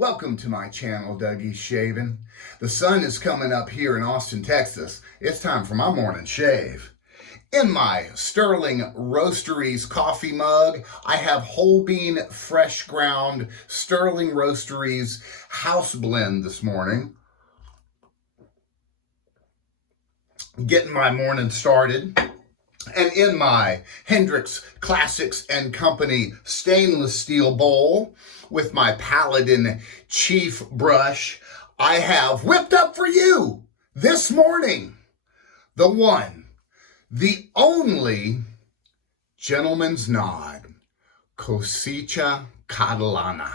Welcome to my channel, Dougie's Shaving. The sun is coming up here in Austin, Texas. It's time for my morning shave. In my Sterling Roasteries coffee mug, I have whole bean fresh ground Sterling Roasteries house blend this morning. Getting my morning started. And in my Hendrix Classics and Company stainless steel bowl with my Paladin Chief brush, I have whipped up for you this morning the one, the only Gentleman's Nod, Cosecha Catalana,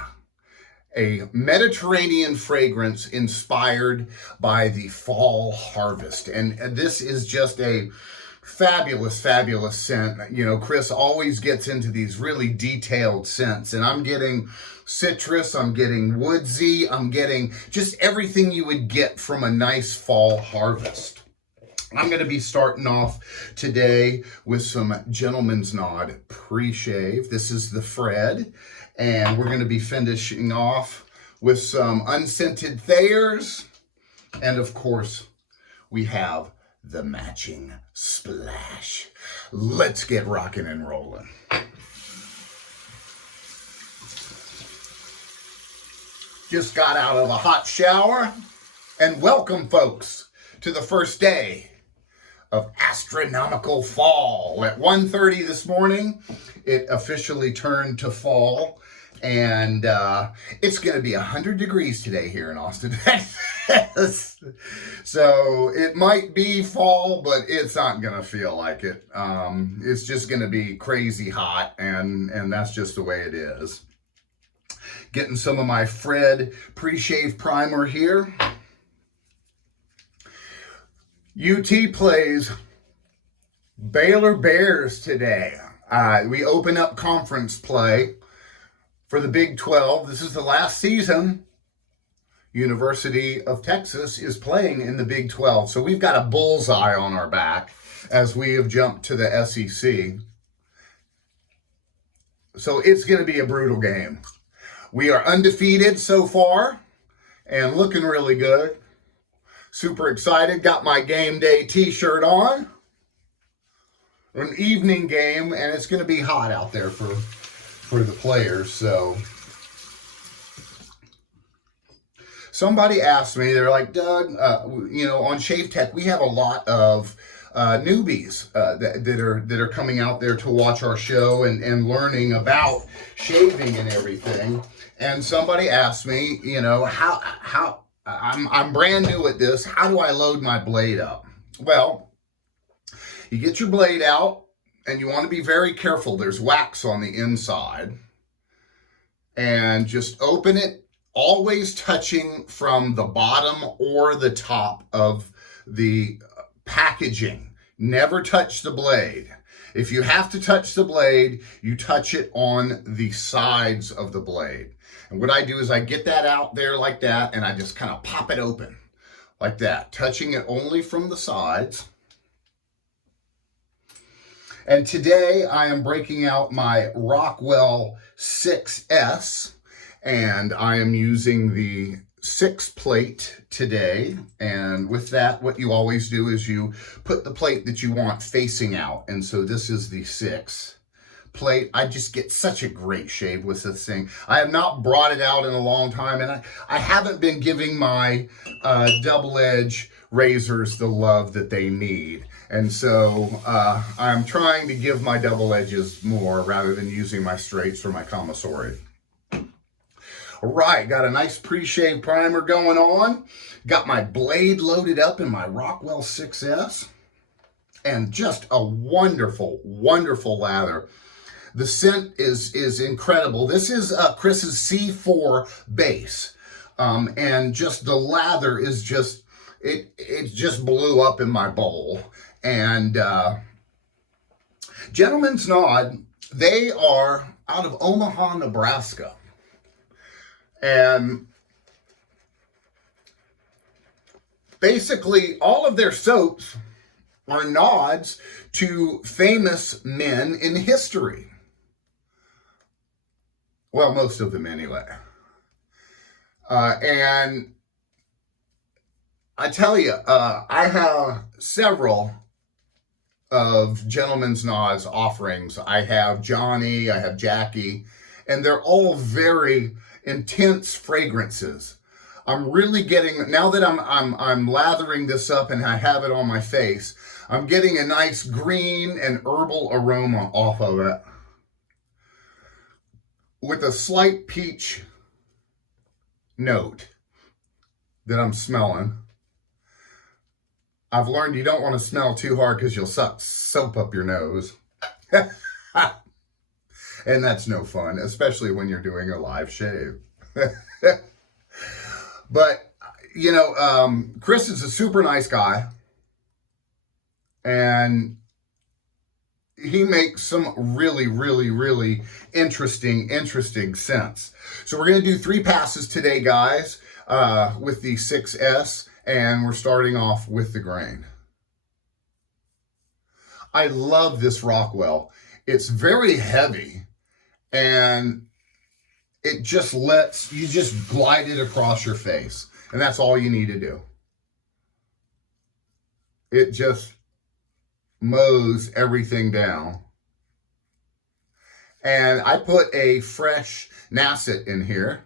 a Mediterranean fragrance inspired by the fall harvest. And this is just a fabulous, fabulous scent. You know, Chris always gets into these really detailed scents, and I'm getting citrus, I'm getting woodsy, I'm getting just everything you would get from a nice fall harvest. I'm going to be starting off today with some Gentleman's Nod pre-shave. This is the Fred, and we're going to be finishing off with some unscented Thayers, and of course, we have the matching splash. Let's get rocking and rolling. Just got out of a hot shower, and welcome, folks, to the first day of astronomical fall. At 1:30 this morning, it officially turned to fall, and it's going to be 100 degrees today here in Austin, Texas. So it might be fall, but it's not going to feel like it. It's just going to be crazy hot, and that's just the way it is. Getting some of my Fred pre-shave primer here. UT plays Baylor Bears today. We open up conference play for the Big 12. This is the last season University of Texas is playing in the Big 12. So we've got a bullseye on our back as we have jumped to the SEC. So it's going to be a brutal game. We are undefeated so far and looking really good. Super excited. Got my game day t-shirt on. An evening game, and it's going to be hot out there for the players. So somebody asked me, they're like, Doug, you know, on Shave Tech, we have a lot of newbies that are coming out there to watch our show and learning about shaving and everything. And somebody asked me, you know, how I'm brand new at this. How do I load my blade up? Well, you get your blade out, and you want to be very careful. There's wax on the inside. And just open it, always touching from the bottom or the top of the packaging. Never touch the blade. If you have to touch the blade, you touch it on the sides of the blade. And what I do is I get that out there like that, and I just kind of pop it open like that, touching it only from the sides. And today I am breaking out my Rockwell 6S, and I am using the 6 plate today. And with that, what you always do is you put the plate that you want facing out. And so this is the 6 plate. I just get such a great shave with this thing. I have not brought it out in a long time, and I haven't been giving my double edge razors the love that they need. And so I'm trying to give my double edges more rather than using my straights for my commissary. All right, got a nice pre-shave primer going on. Got my blade loaded up in my Rockwell 6S. And just a wonderful, wonderful lather. The scent is incredible. This is Chris's C4 base. And just the lather is just, it just blew up in my bowl. And Gentleman's Nod, they are out of Omaha, Nebraska. And basically all of their soaps are nods to famous men in history. Well, most of them anyway. And I tell you, I have several of Gentleman's Noz offerings. I have Johnny, I have Jackie, and they're all very intense fragrances. I'm really getting, now that I'm lathering this up and I have it on my face, I'm getting a nice green and herbal aroma off of it with a slight peach note that I'm smelling. I've learned you don't want to smell too hard because you'll suck soap up your nose. And that's no fun, especially when you're doing a live shave. But, you know, Chris is a super nice guy. And he makes some really, really, really interesting scents. So we're going to do 3 passes today, guys, with the 6S. And we're starting off with the grain. I love this Rockwell. It's very heavy, and it just lets you just glide it across your face. And that's all you need to do. It just mows everything down. And I put a fresh Nacet in here,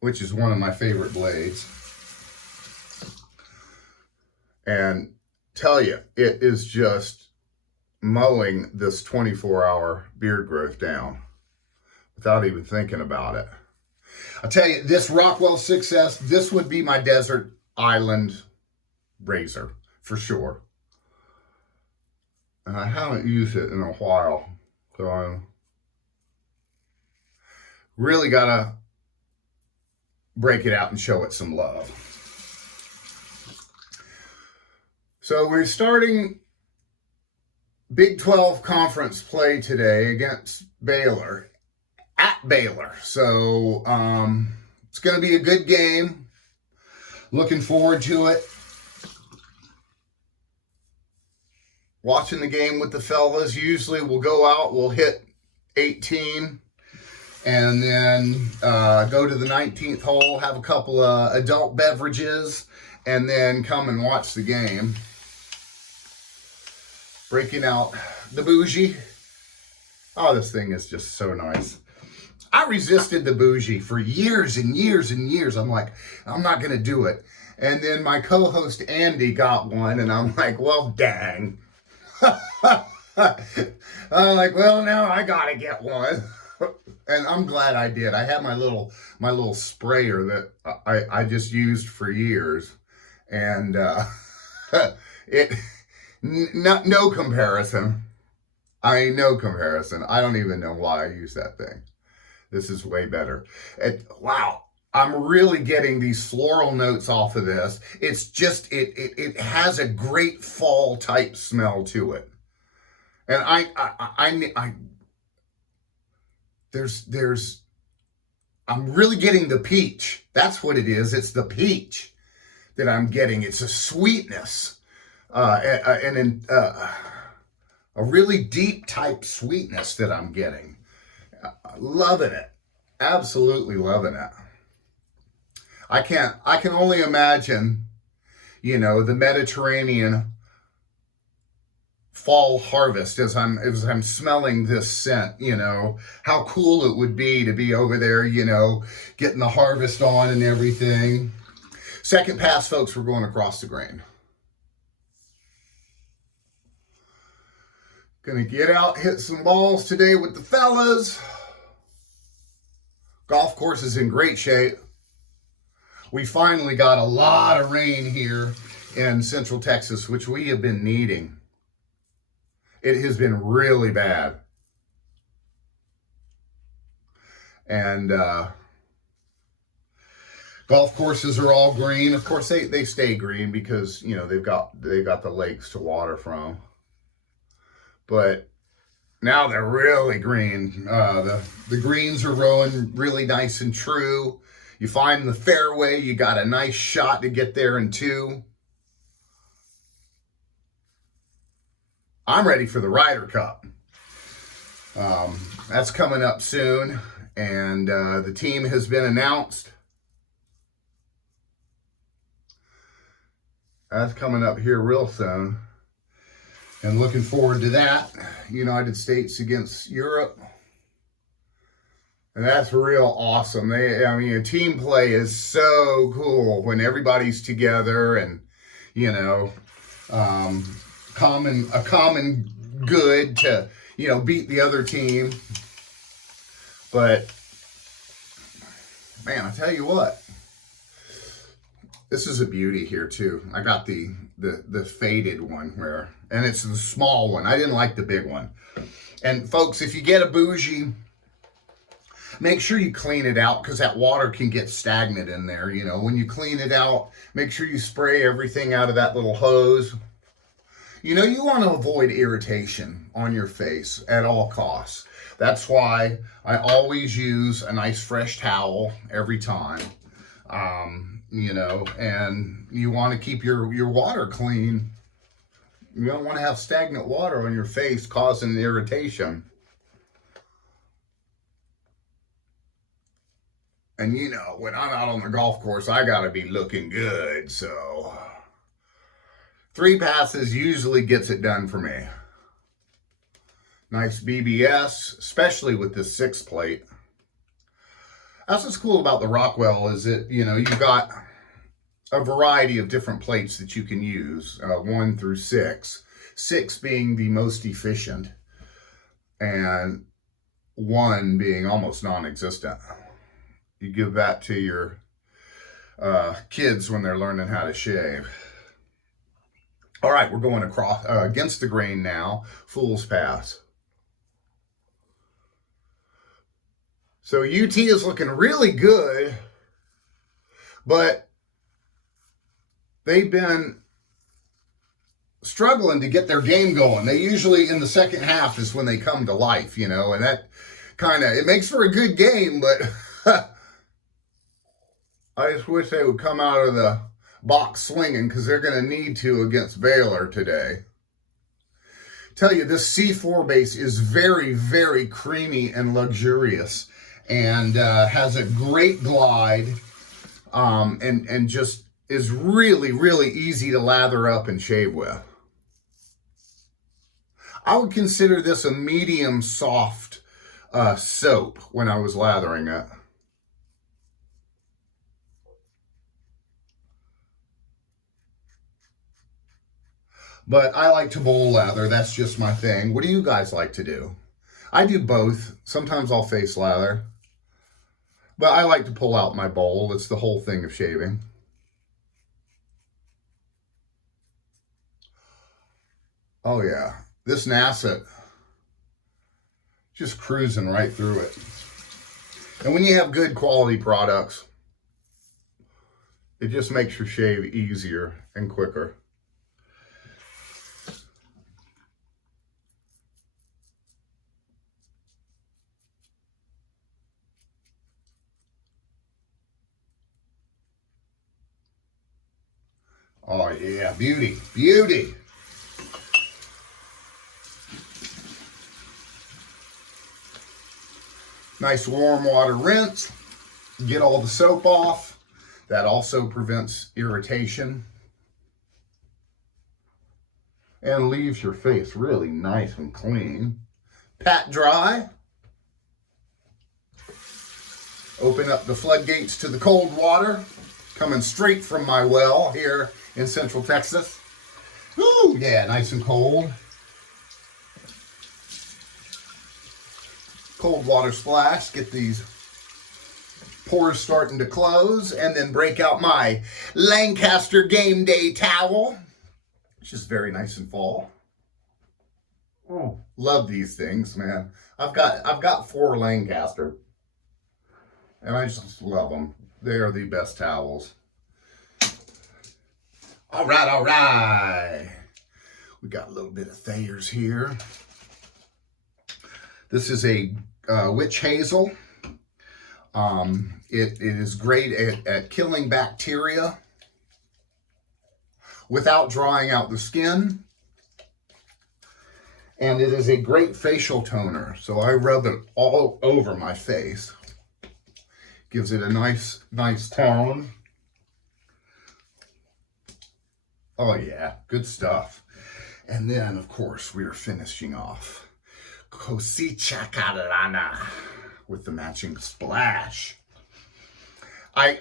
which is one of my favorite blades. And tell you, it is just mowing this 24-hour beard growth down without even thinking about it. I'll tell you, this Rockwell 6S, this would be my desert island razor for sure. And I haven't used it in a while, so I'm really gotta break it out and show it some love. So we're starting Big 12 conference play today against Baylor, at Baylor. So it's going to be a good game. Looking forward to it. Watching the game with the fellas. Usually we'll go out, we'll hit 18. And then go to the 19th hole, have a couple of adult beverages, and then come and watch the game. Breaking out the bougie. Oh, this thing is just so nice. I resisted the bougie for years and years and years. I'm like, I'm not going to do it. And then my co-host Andy got one, and I'm like, well, dang. I'm like, well, now I got to get one. And I'm glad I did. I had my little sprayer that I just used for years, and no comparison. No comparison. I don't even know why I use that thing. This is way better. Wow, I'm really getting these floral notes off of this. It's just it has a great fall type smell to it, and I'm really getting the peach. That's what it is. It's the peach that I'm getting. It's a sweetness, and a really deep type sweetness that I'm getting. Loving it. Absolutely loving it. I can only imagine, you know, the Mediterranean fall harvest as I'm smelling this scent, you know, how cool it would be to be over there, you know, getting the harvest on and everything. Second pass, folks, we're going across the grain. Gonna get out, hit some balls today with the fellas. Golf course is in great shape. We finally got a lot of rain here in Central Texas, which we have been needing. It has been really bad. And golf courses are all green. Of course, they stay green because, you know, they've got the lakes to water from. But now they're really green. The greens are growing really nice and true. You find the fairway, you got a nice shot to get there in 2. I'm ready for the Ryder Cup. That's coming up soon. And the team has been announced. That's coming up here real soon. And looking forward to that. United States against Europe. And that's real awesome. Team play is so cool when everybody's together and, a common good to, beat the other team. But, man, I tell you what, this is a beauty here too. I got the faded one and it's the small one. I didn't like the big one. And folks, if you get a bougie, make sure you clean it out because that water can get stagnant in there. When you clean it out, make sure you spray everything out of that little hose. You want to avoid irritation on your face at all costs. That's why I always use a nice fresh towel every time. And you want to keep your water clean. You don't want to have stagnant water on your face causing irritation. And when I'm out on the golf course, I got to be looking good. So 3 passes usually gets it done for me. Nice BBS, especially with this 6 plate. That's what's cool about the Rockwell is that, you've got a variety of different plates that you can use, 1 through 6. 6 being the most efficient and 1 being almost non-existent. You give that to your kids when they're learning how to shave. All right, we're going across against the grain now, Fool's Pass. So UT is looking really good, but they've been struggling to get their game going. They usually, in the second half, is when they come to life, and that it makes for a good game, but I just wish they would come out of the box swinging because they're going to need to against Baylor today. Tell you, this C4 base is very, very creamy and luxurious. And has a great glide and just is really, really easy to lather up and shave with. I would consider this a medium soft soap when I was lathering it. But I like to bowl lather. That's just my thing. What do you guys like to do? I do both. Sometimes I'll face lather. But I like to pull out my bowl. It's the whole thing of shaving. Oh yeah, this Nacet, just cruising right through it. And when you have good quality products, it just makes your shave easier and quicker. Oh yeah, beauty, beauty. Nice warm water rinse. Get all the soap off. That also prevents irritation. And leaves your face really nice and clean. Pat dry. Open up the floodgates to the cold water. Coming straight from my well here in Central Texas. Ooh, yeah, nice and cold. Cold water splash, get these pores starting to close, and then break out my Lancaster game day towel, which is very nice and fall. Oh, love these things, man. I've got 4 Lancaster, and I just love them. They are the best towels. All right, all right. We got a little bit of Thayers here. This is a witch hazel. It is great at killing bacteria without drying out the skin. And it is a great facial toner. So I rub it all over my face. Gives it a nice tone. Oh yeah, good stuff. And then, of course, we are finishing off Cosecha Catalana with the matching splash. I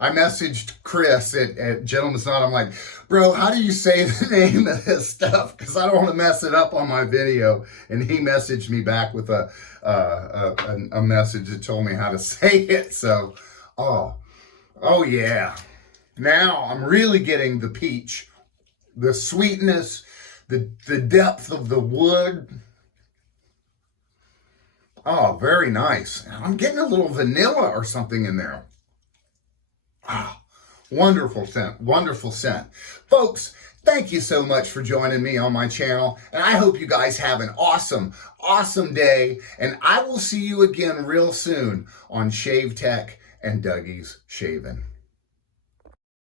messaged Chris at Gentleman's Knot. I'm like, bro, how do you say the name of this stuff? Because I don't want to mess it up on my video. And he messaged me back with a message that told me how to say it. So, oh yeah. Now I'm really getting the peach, the sweetness, the depth of the wood. Oh, very nice. I'm getting a little vanilla or something in there. Ah, wonderful scent, wonderful scent. Folks, thank you so much for joining me on my channel. And I hope you guys have an awesome, awesome day. And I will see you again real soon on Shave Tech and Dougie's Shaving.